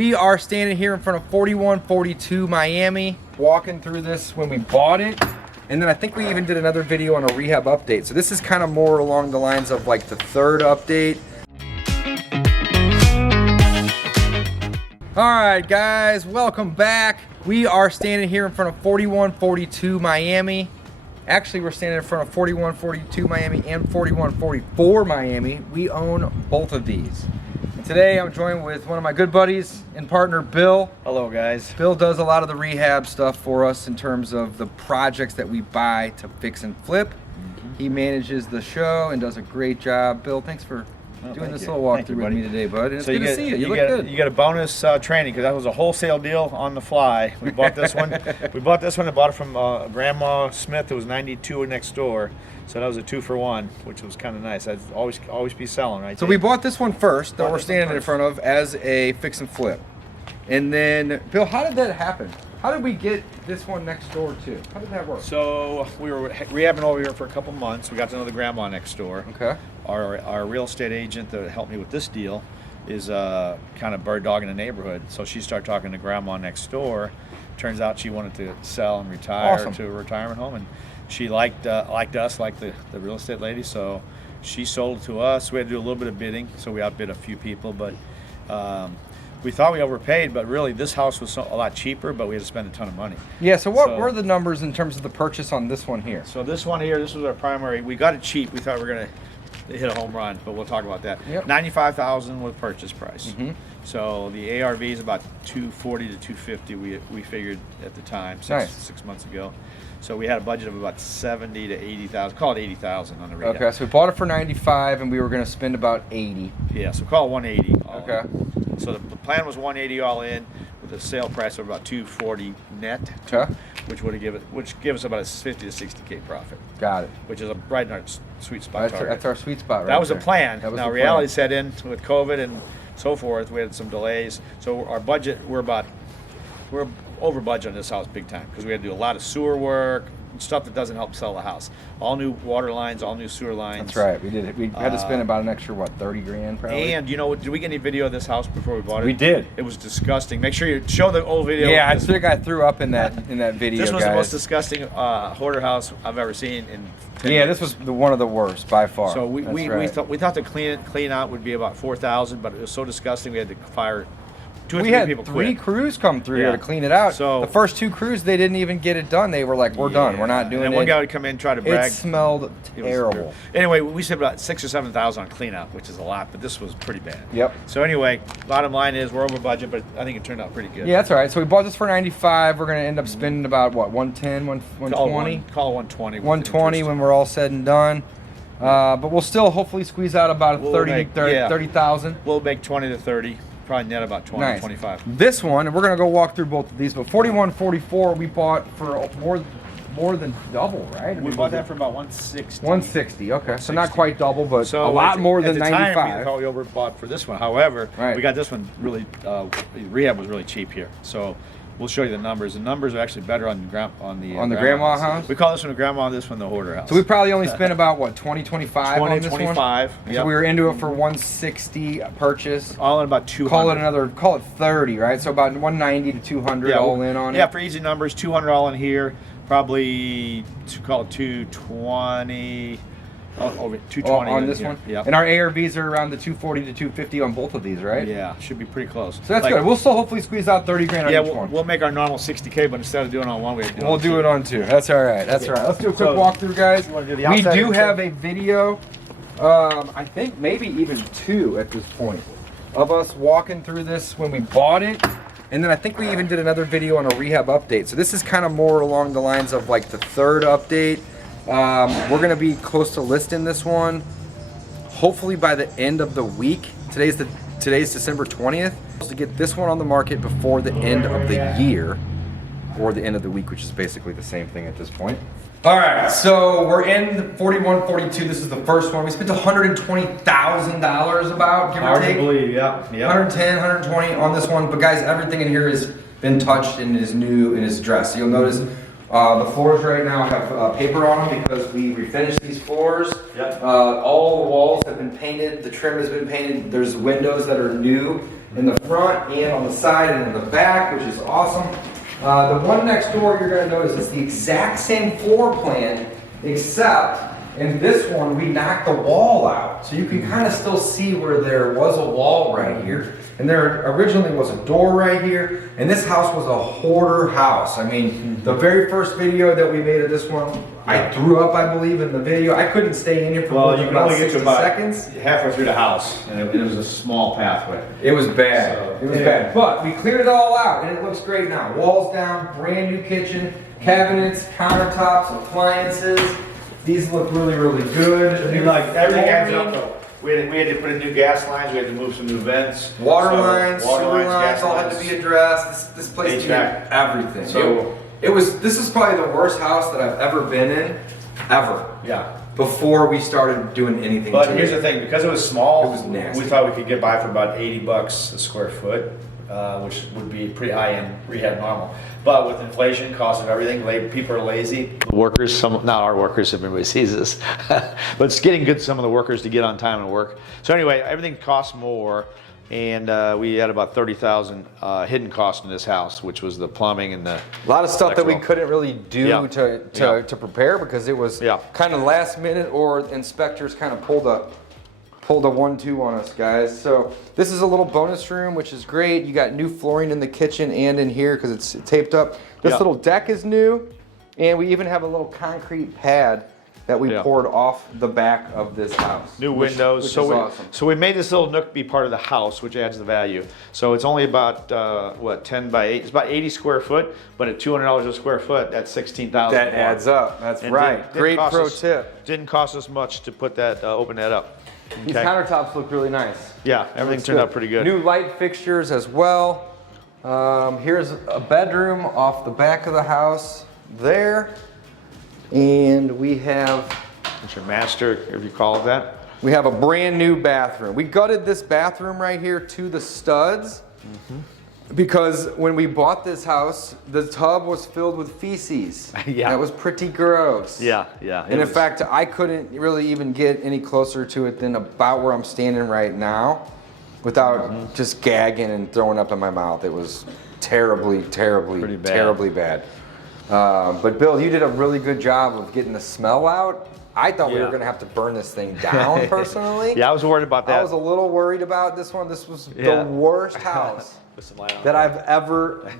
We are standing here in front of 4142 Miami, walking through this when we bought it. And then I think we even did another video on a rehab update. So this is kind of more along the lines of like the third update. All right, guys, welcome back. We are standing here in front of 4142 Miami. Actually, we're standing in front of 4142 Miami and 4144 Miami. We own both of these. And today I'm joined with one of my good buddies and partner, Bill. Hello, guys. Bill does a lot of the rehab stuff for us in terms of the projects that we buy to fix and flip. He manages the show and does a great job. Bill, thanks for doing this little walkthrough with me today, bud. And it's good to see you. You look good. You get a bonus training because that was a wholesale deal on the fly. We bought this one. We bought this one and bought it from Grandma Smith. It was 92 next door. So that was a 2-for-1, which was kind of nice. I'd always be selling, right? So we bought this one first that we're standing in front of as a fix and flip. And then, Bill, how did that happen? How did we get this one next door too? How did that work? So we were rehabbing over here for a couple months. We got to know the grandma next door. Okay. Our real estate agent that helped me with this deal is kind of bird dog in the neighborhood. So she started talking to grandma next door. Turns out she wanted to sell and retire to a retirement home, and she liked us, like the real estate lady. So she sold it to us. We had to do a little bit of bidding, so we outbid a few people, but we thought we overpaid, but really this house was a lot cheaper, but we had to spend a ton of money. Yeah, so what were the numbers in terms of the purchase on this one here? So this one here, this was our primary. We got it cheap. We thought we were going to hit a home run, but we'll talk about that. Yep. $95,000 was purchase price. So the ARV is about $240 to $250. We figured at the time, six months ago. So we had a budget of about $70,000 to $80,000. Call it $80,000 on the rehab. Okay, so we bought it for $95, and we were going to spend about $80. Yeah, so call it $180. Okay. So the plan was $180 all in, with a sale price of about $240 net. Okay. Which give us about a 50 to 60K profit. Got it. Which is right in our sweet spot. That's our sweet spot, right? That was there. the plan. That was now the reality plan. set in with COVID and so forth. We had some delays. So our budget, we're over budget on this house big time because we had to do a lot of sewer work, stuff that doesn't help sell the house. All new water lines, all new sewer lines. That's right. We did. We had to spend about an extra, what, 30 grand probably? And you know, did we get any video of this house before we bought it? We did. It was disgusting. Make sure you show the old video. Yeah, I think I threw up in that video, This was guys. the most disgusting hoarder house I've ever seen in 10 Yeah, years. this was one of the worst by far. So we right. thought to clean out would be about $4,000, but it was so disgusting we had to fire two or we three had people three quit. crews come through here to clean it out. So the first two crews, they didn't even get it done. They were like, "We're done. We're not doing it." And then one guy would come in and try to brag. It smelled terrible. Anyway, we spent about $6,000 or $7,000 on cleanup, which is a lot, but this was pretty bad. Yep. So anyway, bottom line is we're over budget, but I think it turned out pretty good. Yeah, that's all right. So we bought this for $95. We're gonna end up spending about what, 110, 120? Call it 120. 120 when we're all said and done. But we'll still hopefully squeeze out about 30,000. We'll make 20 to 30. Probably net about 20, nice. 25. This one, and we're gonna go walk through both of these, but 4144 we bought for more than double, right? We bought that for about 160. 160, okay. So not quite double, but so a lot more than at the 95. Time, we thought we overbought for this one. However, we got this one really, rehab was really cheap here. So we'll show you the numbers. The numbers are actually better on the grandma house. We call this one the grandma, this one the hoarder house. So we probably only spent about what, 25 on this 25. one? So we were into it for 160 purchase. All in about 200. Call it 30, right? So about 190 to 200 all in on it. Yeah, for easy numbers, 200 all in here. Probably call it 220. Over 220 on this here. one. Yeah. And our ARVs are around the 240 to 250 on both of these, right? Yeah, should be pretty close. So that's good. We'll still hopefully squeeze out 30 grand on each one. We'll make our normal 60K, but instead of doing it on one, we'll do it on two. That's all right. That's all right. Let's do a quick walkthrough, guys. We do have a video, I think maybe even two at this point, of us walking through this when we bought it. And then I think we even did another video on a rehab update. So this is kind of more along the lines of like the third update. We're gonna be close to listing this one, hopefully by the end of the week. Today's December 20th. To get this one on the market before the end of the year, or the end of the week, which is basically the same thing at this point. All right, so we're in 4142. This is the first one. We spent $120,000 about, give or take. Hard to believe, yeah. 110, 120 on this one. But guys, everything in here has been touched and is new and is dressed. So you'll notice the floors right now have paper on them because we refinished these floors. Yep. All the walls have been painted. The trim has been painted. There's windows that are new in the front and on the side and in the back, which is awesome. The one next door, you're going to notice it's the exact same floor plan, except in this one we knocked the wall out. So you can kind of still see where there was a wall right here. And there originally was a door right here. And this house was a hoarder house. I mean, the very first video that we made of this one, I threw up, I believe, in the video. I couldn't stay in here for Well, you can about only get 60 to about seconds. halfway through the house, and it was a small pathway. It was bad. So, it was bad. But we cleared it all out, and it looks great now. Walls down, brand new kitchen, cabinets, countertops, appliances. These look really, really good. I mean, like everything adds up though. We had to put in new gas lines, we had to move some new vents. Water lines, sewer lines, gas all had to be addressed. This place needed everything. So this is probably the worst house that I've ever been in, ever. Yeah. Before we started doing anything But to here's it. the thing, because it was small, It was nasty. we thought we could get by for about $80 a square foot, which would be pretty high in rehab normal. But with inflation, cost of everything, people are lazy. The workers, not our workers, if everybody sees this, but it's getting good some of the workers to get on time and work. So anyway, everything costs more, and we had about $30,000 hidden cost in this house, which was the plumbing and the a lot of stuff that we electrical. couldn't really do to prepare because it was kind of last minute, or inspectors kind of pulled a 1-2 on us, guys. So this is a little bonus room, which is great. You got new flooring in the kitchen and in here because it's taped up. This little deck is new, and we even have a little concrete pad that we poured off the back of this house. New windows. Which is awesome. So we made this little nook be part of the house, which adds the value. So it's only about 10 by 8. It's about 80 square foot, but at $200 a square foot, that's $16,000. That adds up. That's right. Great pro tip. Didn't cost us much to put that, open that up. Okay. These countertops look really nice. Yeah, everything turned out pretty good. New light fixtures as well. Here's a bedroom off the back of the house there. And we have... It's your master, if you call it that. We have a brand new bathroom. We gutted this bathroom right here to the studs because when we bought this house, the tub was filled with feces. That was pretty gross. Yeah. And in fact, I couldn't really even get any closer to it than about where I'm standing right now without just gagging and throwing up in my mouth. It was terribly bad. But Bill, you did a really good job of getting the smell out. I thought we were going to have to burn this thing down personally. Yeah, I was worried about that. I was a little worried about this one. This was the worst house that I've ever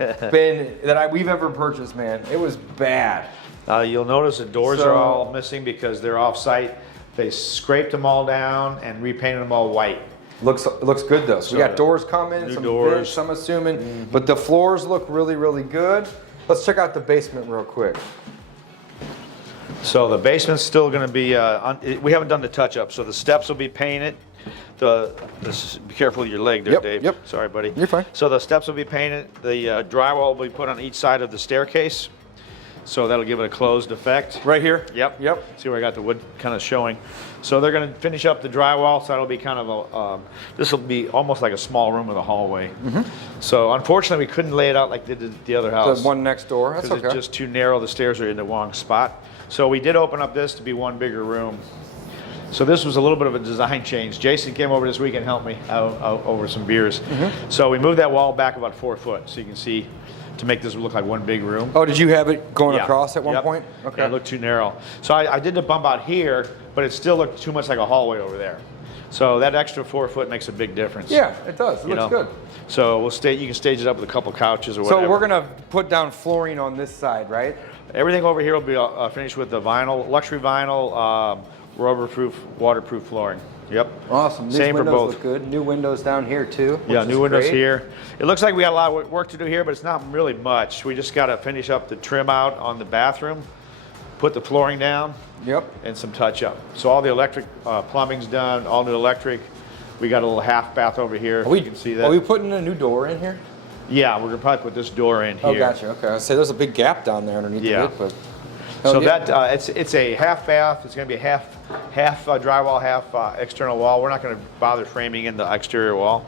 we've ever purchased, man. It was bad. You'll notice the doors are all missing because they're off-site. They scraped them all down and repainted them all white. Looks good though. So we got doors coming, some vents, I'm assuming, but the floors look really, really good. Let's check out the basement real quick. So the basement's still going to be, we haven't done the touch-up, so the steps will be painted. Be careful with your leg there, Dave. Yep. Sorry, buddy. You're fine. So the steps will be painted. The drywall will be put on each side of the staircase. So that'll give it a closed effect. Right here? Yep. See where I got the wood kind of showing. So they're going to finish up the drywall, so that'll be kind of this will be almost like a small room with a hallway. So unfortunately, we couldn't lay it out like they did the other house. The one next door, that's okay. Because it's just too narrow, the stairs are in the wrong spot. So we did open up this to be one bigger room. So this was a little bit of a design change. Jason came over this week and helped me out over some beers. So we moved that wall back about 4 foot, so you can see, to make this look like one big room. Oh, did you have it going across at one point? Okay. It looked too narrow. So I did the bump out here, but it still looked too much like a hallway over there. So that extra 4 foot makes a big difference. Yeah, it does. It looks good. So you can stage it up with a couple couches or whatever. So we're gonna put down flooring on this side, right? Everything over here will be finished with the vinyl, luxury vinyl, rubber-proof, waterproof flooring. Yep. Awesome. These Same for windows both. Look good. New windows down here too. Yeah, new windows here. It looks like we got a lot of work to do here, but it's not really much. We just got to finish up the trim out on the bathroom, put the flooring down. Yep. And some touch up. So all the electric plumbing's done, all new electric. We got a little half bath over here. You can see that. Are we putting a new door in here? Yeah, we're gonna probably put this door in here. Oh, gotcha. Okay. I say there's a big gap down there underneath it, but. So that it's a half bath. It's going to be a half drywall, half external wall. We're not going to bother framing in the exterior wall.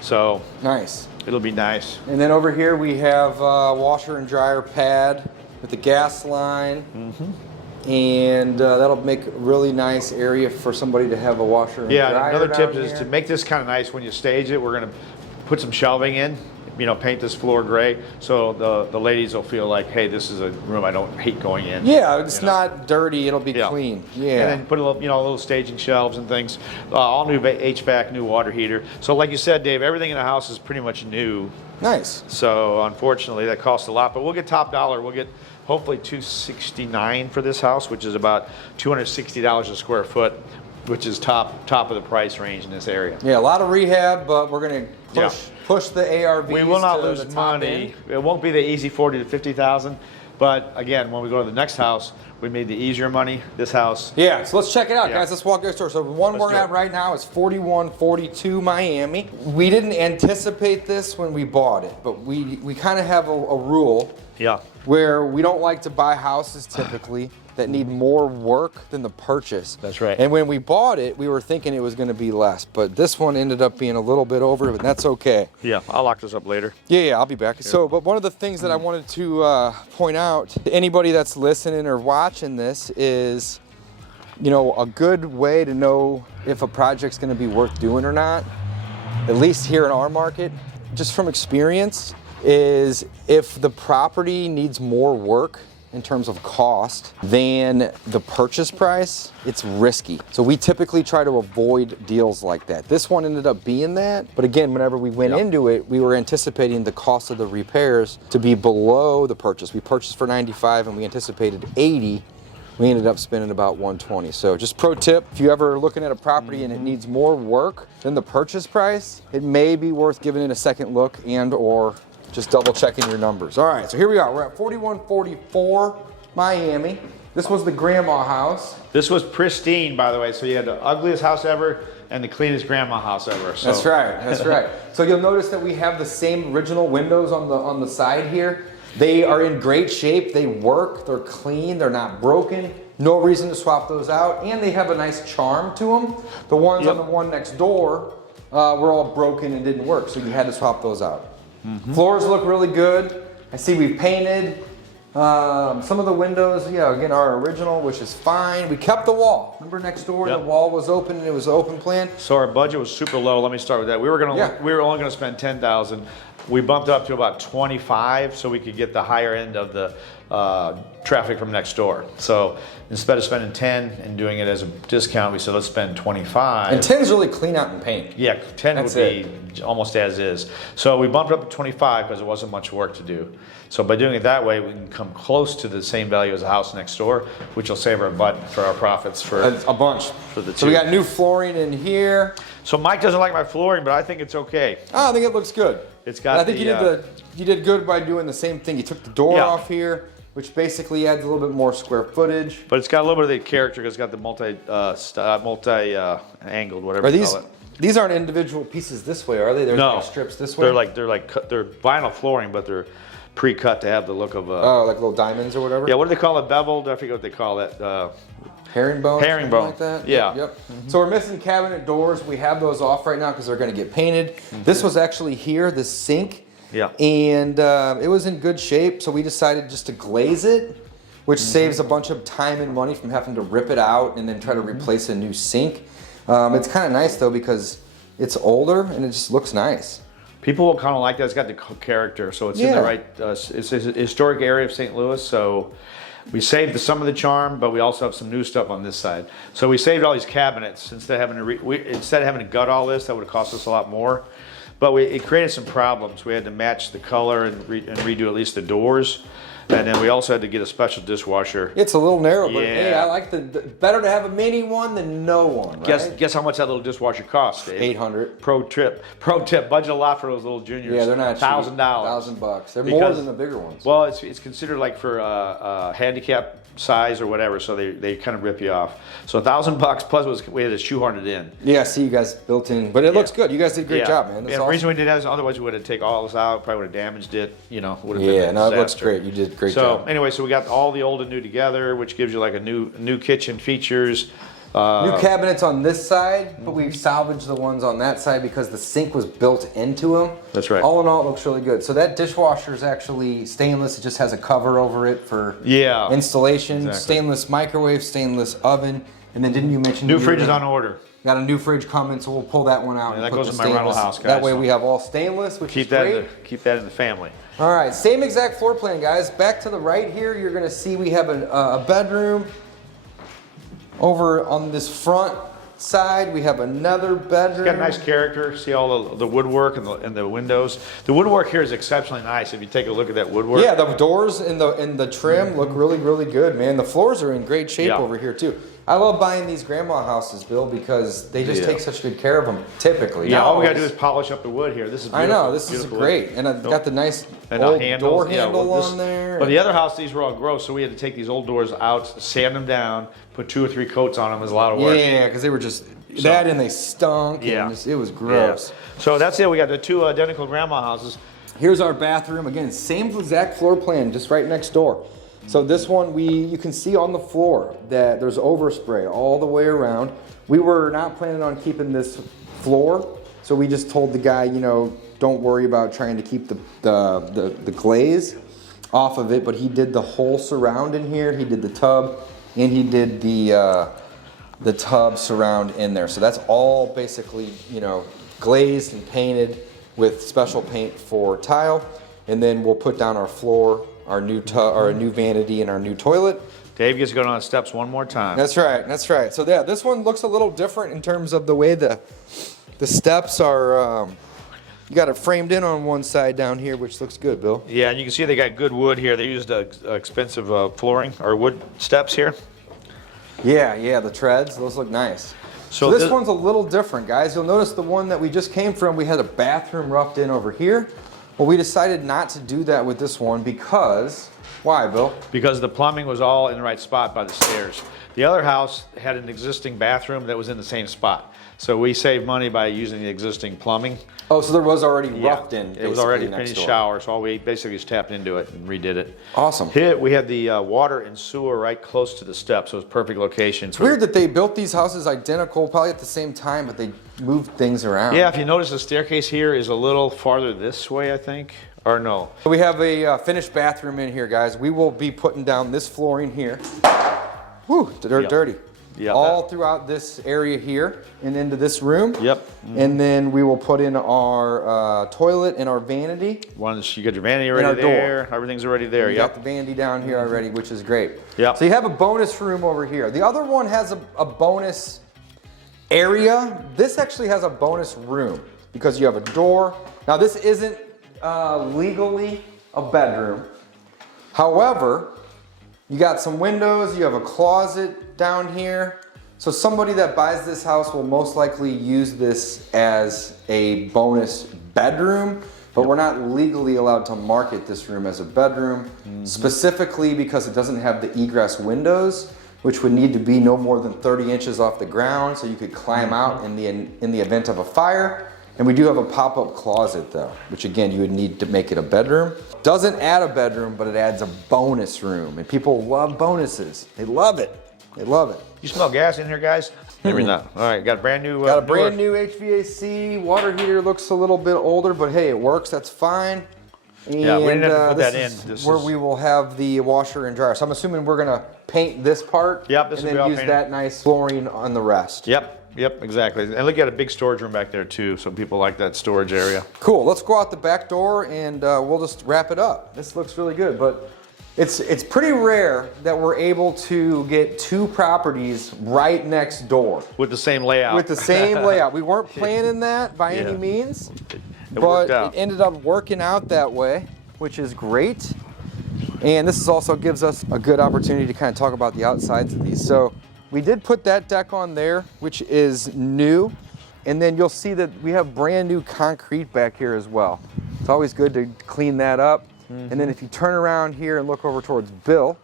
So nice. It'll be nice. And then over here we have a washer and dryer pad with the gas line, and that'll make a really nice area for somebody to have a washer and dryer. Yeah. Another tip is here. to make this kind of nice when you stage it. We're going to put some shelving in, you know, paint this floor gray, so the ladies will feel like, hey, this is a room I don't hate going in. Yeah, it's not dirty. It'll be clean. Yeah. And then put a little, you know, little staging shelves and things. All new HVAC, new water heater. So like you said, Dave, everything in the house is pretty much new. Nice. So unfortunately, that costs a lot, but we'll get top dollar. We'll get hopefully $269 for this house, which is about $260 a square foot, which is top of the price range in this area. Yeah, a lot of rehab, but we're going to push the ARVs. We will not lose the money. It won't be the easy 40 to 50,000, but again, when we go to the next house, we made the easier money. This house. Yeah, so let's check it out, guys. Let's walk this store. So the one we're at right now is 4142 Miami. We didn't anticipate this when we bought it, but we kind of have a rule. Yeah. Where we don't like to buy houses typically that need more work than the purchase. That's right. And when we bought it, we were thinking it was going to be less, but this one ended up being a little bit over, but that's okay. Yeah, I'll lock this up later. Yeah, I'll be back. Yeah. So, but one of the things that I wanted to point out to anybody that's listening or watching this is, you know, a good way to know if a project's going to be worth doing or not, at least here in our market, just from experience, is if the property needs more work in terms of cost than the purchase price, it's risky. So we typically try to avoid deals like that. This one ended up being that, but again, whenever we went into it, we were anticipating the cost of the repairs to be below the purchase. We purchased for 95 and we anticipated 80. We ended up spending about 120. So just pro tip, if you ever are looking at a property and it needs more work than the purchase price, it may be worth giving it a second look and or just double checking your numbers. All right, so here we are. We're at 4144 Miami. This was the grandma house. This was pristine, by the way. So you had the ugliest house ever and the cleanest grandma house ever. So. That's right, that's right. So you'll notice that we have the same original windows on the side here. They are in great shape. They work, they're clean, they're not broken. No reason to swap those out. And they have a nice charm to them. The ones on the one next door were all broken and didn't work, so you had to swap those out. Floors look really good. I see we've painted. Some of the windows, again, are original, which is fine. We kept the wall. Remember next door, the wall was open and it was open plan. So our budget was super low. Let me start with that. We were only gonna spend $10,000. We bumped it up to about 25 so we could get the higher end of the traffic from next door. So instead of spending 10 and doing it as a discount, we said let's spend 25. And 10's really clean out and paint. Yeah, 10 would be almost as is. So we bumped it up to 25 because it wasn't much work to do. So by doing it that way, we can come close to the same value as the house next door, which will save our butt for our profits for a bunch. For the two. So we got new flooring in here. So Mike doesn't like my flooring, but I think it's okay. Oh, I think it looks good. It's got. I think you did good by doing the same thing. You took the door off here, which basically adds a little bit more square footage. But it's got a little bit of the character because it's got the multi-angled, whatever you call it. These aren't individual pieces this way, are they? They're like strips this way. They're vinyl flooring, but they're pre-cut to have the look of. Like little diamonds or whatever. Yeah, what do they call it? Beveled? I forget what they call it. Herringbone. Herringbone. Like that. Yeah. Yep. So we're missing cabinet doors. We have those off right now because they're going to get painted. This was actually here, the sink. Yeah. And it was in good shape, so we decided just to glaze it, which saves a bunch of time and money from having to rip it out and then try to replace a new sink. It's kind of nice though because it's older and it just looks nice. People will kind of like that. It's got the character, so it's in the right. It's a historic area of St. Louis, so we saved some of the charm, but we also have some new stuff on this side. So we saved all these cabinets instead of having to gut all this. That would have cost us a lot more. But it created some problems. We had to match the color and redo at least the doors. And then we also had to get a special dishwasher. It's a little narrow, but hey, I like the better to have a mini one than no one, right? Guess how much that little dishwasher costs, Dave? $800. Pro tip, budget a lot for those little juniors. Yeah, they're not $1,000. $1,000. They're more than the bigger ones. Well, it's considered like for handicap size or whatever, so they kind of rip you off. So $1,000 plus we had to shoehorn it in. Yeah, see, you guys built in, but it looks good. You guys did a great job, man. That's awesome. The reason we did that is otherwise we would have taken all this out, probably would have damaged it, would have been a disaster. It looks great. You did a great job. So anyway, so we got all the old and new together, which gives you like a new kitchen features. New cabinets on this side, but we've salvaged the ones on that side because the sink was built into them. That's right. All in all, it looks really good. So that dishwasher is actually stainless. It just has a cover over it for installation. Exactly. Stainless microwave, stainless oven, and then didn't you mention new fridge is on order? Got a new fridge coming, so we'll pull that one out. Yeah, and that put goes the in my rental stainless. house, guys. That way we have all stainless, which is great. Keep that in the family. All right, same exact floor plan, guys. Back to the right here, you're gonna see we have a bedroom. Over on this front side, we have another bedroom. It's got nice character. See all the woodwork and the windows. The woodwork here is exceptionally nice. If you take a look at that woodwork. Yeah, the doors and the trim look really, really good, man. The floors are in great shape over here too. I love buying these grandma houses, Bill, because they just take such good care of them typically. Yeah, all we gotta do is polish up the wood here. This is beautiful. I know, this is great. And I've got the nice old door handle on there. But the other house, these were all gross, so we had to take these old doors out, sand them down, put 2 or 3 coats on them. It was a lot of work. Yeah, because they were just that, and they stunk. Yeah. And just, it was gross. Yeah. So that's it. We got the 2 identical grandma houses. Here's our bathroom. Again, same exact floor plan, just right next door. So this one, you can see on the floor that there's overspray all the way around. We were not planning on keeping this floor, so we just told the guy, you know, don't worry about trying to keep the glaze off of it, but he did the whole surround in here. He did the tub, and he did the tub surround in there. So that's all basically, you know, glazed and painted with special paint for tile, and then we'll put down our floor, our new vanity, and our new toilet. Dave gets to go down the steps one more time. That's right, that's right. So yeah, this one looks a little different in terms of the way the steps are. You got it framed in on one side down here, which looks good, Bill. Yeah, and you can see they got good wood here. They used expensive flooring or wood steps here. Yeah, the treads, those look nice. So this one's a little different, guys. You'll notice the one that we just came from, we had a bathroom roughed in over here. Well, we decided not to do that with this one because, why, Bill? Because the plumbing was all in the right spot by the stairs. The other house had an existing bathroom that was in the same spot. So we saved money by using the existing plumbing. Oh, so there was already roughed in. It was already finished shower, so all we basically just tapped into it and redid it. Awesome. Here we had the water and sewer right close to the steps, so it was a perfect location. It's weird that they built these houses identical, probably at the same time, but they moved things around. Yeah, if you notice the staircase here is a little farther this way, I think, or no. We have a finished bathroom in here, guys. We will be putting down this flooring here. Whew, dirty. Yeah, all throughout this area here and into this room. Yep. Mm-hmm. And then we will put in our toilet and our vanity. Once you get your vanity already there, everything's already there. You got the vanity down here already, which is great. Yeah. So you have a bonus room over here. The other one has a bonus area. This actually has a bonus room because you have a door. Now this isn't legally a bedroom. However, you got some windows, you have a closet down here. So somebody that buys this house will most likely use this as a bonus bedroom, but we're not legally allowed to market this room as a bedroom, specifically because it doesn't have the egress windows, which would need to be no more than 30 inches off the ground so you could climb out in the event of a fire. And we do have a pop-up closet though, which again, you would need to make it a bedroom. Doesn't add a bedroom, but it adds a bonus room. And people love bonuses. They love it. They love it. You smell gas in here, guys? Maybe not. All right, got a brand new. Got a brand new HVAC. Water heater looks a little bit older, but hey, it works. That's fine. And yeah, we didn't have to put that in. This is where we will have the washer and dryer. So I'm assuming we're gonna paint this part. Yep, this will be all and then use that nice flooring on the rest. Yep, exactly. And look at a big storage room back there too, so people like that storage area. Cool, let's go out the back door and we'll just wrap it up. This looks really good, but it's pretty rare that we're able to get 2 properties right next door. With the same layout. With the same layout. We weren't planning that by any means, but it ended up working out that way, which is great. And this also gives us a good opportunity to kind of talk about the outsides of these. So we did put that deck on there, which is new. And then you'll see that we have brand new concrete back here as well. It's always good to clean that up. And then if you turn around here and look over towards Bill,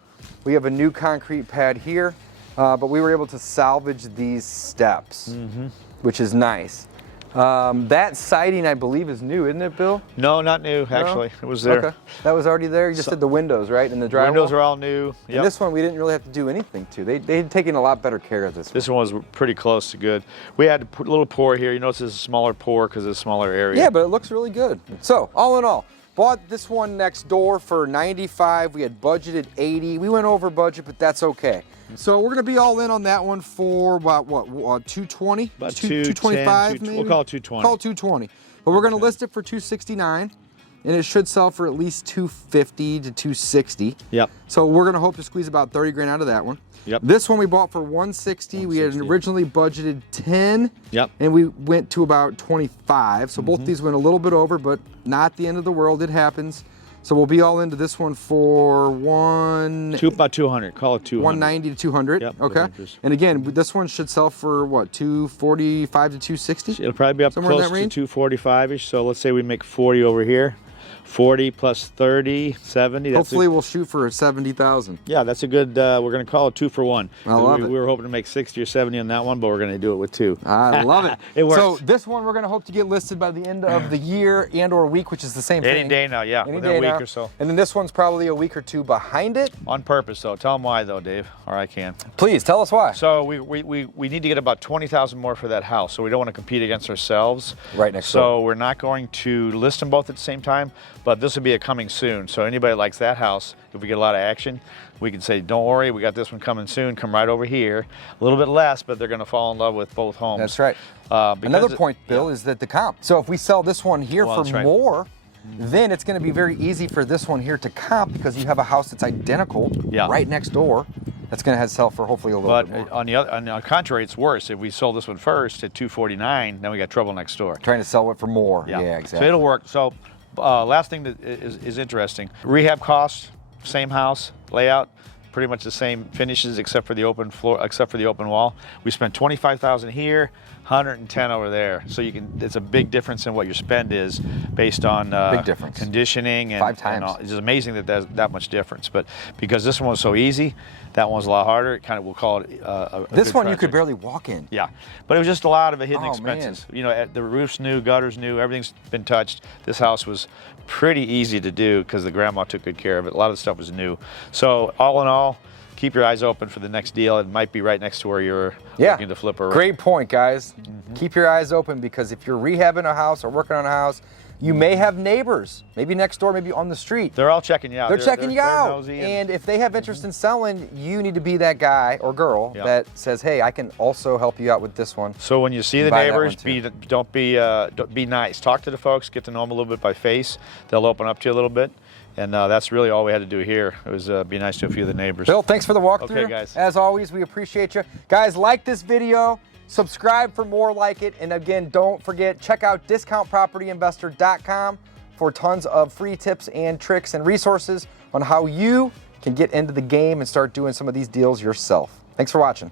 we have a new concrete pad here, but we were able to salvage these steps, which is nice. That siding, I believe, is new, isn't it, Bill? No, not new, actually. It was there. Okay. That was already there? You just did the windows, right? And the drywall? Windows are all new. Yep. And this one, we didn't really have to do anything to. They had taken a lot better care of this one. This one was pretty close to good. We had to put a little pour here. You notice it's a smaller pour because it's a smaller area. Yeah, but it looks really good. So, all in all, bought this one next door for $95. We had budgeted $80. We went over budget, but that's okay. So we're gonna be all in on that one for about what 220? About 225 maybe? We'll call it 220. Call it 220. But we're gonna list it for 269. And it should sell for at least 250 to 260. Yep. So we're gonna hope to squeeze about 30 grand out of that one. Yep. This one we bought for 160. We had originally budgeted 10. Yep. And we went to about 25. So both these went a little bit over, but not the end of the world. It happens. So we'll be all into this one for about 200. Call it 200. 190 to 200. Yep, okay. And again, this one should sell for what, 245 to 260? It'll probably be up somewhere close in that range? to 245-ish. So let's say we make 40 over here. 40 plus 30, 70. Hopefully we'll shoot for 70,000. Yeah, that's a good, we're going to call it 2 for 1. I love it. We were hoping to make 60 or 70 on that one, but we're going to do it with 2. I love it. It works. So this one we're going to hope to get listed by the end of the year and or week, which is the same thing. Any day now, yeah, within a week or so. And then this one's probably a week or two behind it. On purpose, though. Tell them why, though, Dave, or I can. Please, tell us why. So we need to get about 20,000 more for that house, so we don't want to compete against ourselves. Right next door. So we're not going to list them both at the same time, but this will be a coming soon. So anybody that likes that house, if we get a lot of action, we can say, don't worry, we got this one coming soon, come right over here. A little bit less, but they're going to fall in love with both homes. That's right. Another point, Bill, is that the comp. So if we sell this one here for more, then it's going to be very easy for this one here to comp because you have a house that's identical right next door. That's going to sell for hopefully a little bit more. But on the contrary, it's worse. If we sold this one first at 249, then we got trouble next door. Trying to sell it for more. Yeah, exactly. So it'll work. So last thing that is interesting, rehab cost, same house, layout, pretty much the same finishes except for the open floor, except for the open wall. We spent 25,000 here, 110 over there. So you can, it's a big difference in what your spend is based on big difference. Conditioning and 5 times. And all. It's just amazing that there's that much difference. But because this one was so easy, that one's a lot harder. It kind of, we'll call it a this good one project. You could barely walk in. Yeah, but it was just a lot of hidden Oh, expenses. man. You know, the roof's new, gutters new, everything's been touched. This house was pretty easy to do because the grandma took good care of it. A lot of the stuff was new. So all in all, keep your eyes open for the next deal. It might be right next to where you're looking to flip a. Great point, guys. Keep your eyes open because if you're rehabbing a house or working on a house, you may have neighbors, maybe next door, maybe on the street. They're all checking you out. They're checking you out. Nosy and if they have interest in selling, you need to be that guy or girl that says, hey, I can also help you out with this one. So when you see the neighbors, don't be nice. Talk to the folks, get to know them a little bit by face. They'll open up to you a little bit. And that's really all we had to do here. It was be nice to a few of the neighbors. Bill, thanks for the walkthrough. Okay, guys. As always, we appreciate you. Guys, like this video. Subscribe for more like it. And again, don't forget, check out discountpropertyinvestor.com for tons of free tips and tricks and resources on how you can get into the game and start doing some of these deals yourself. Thanks for watching.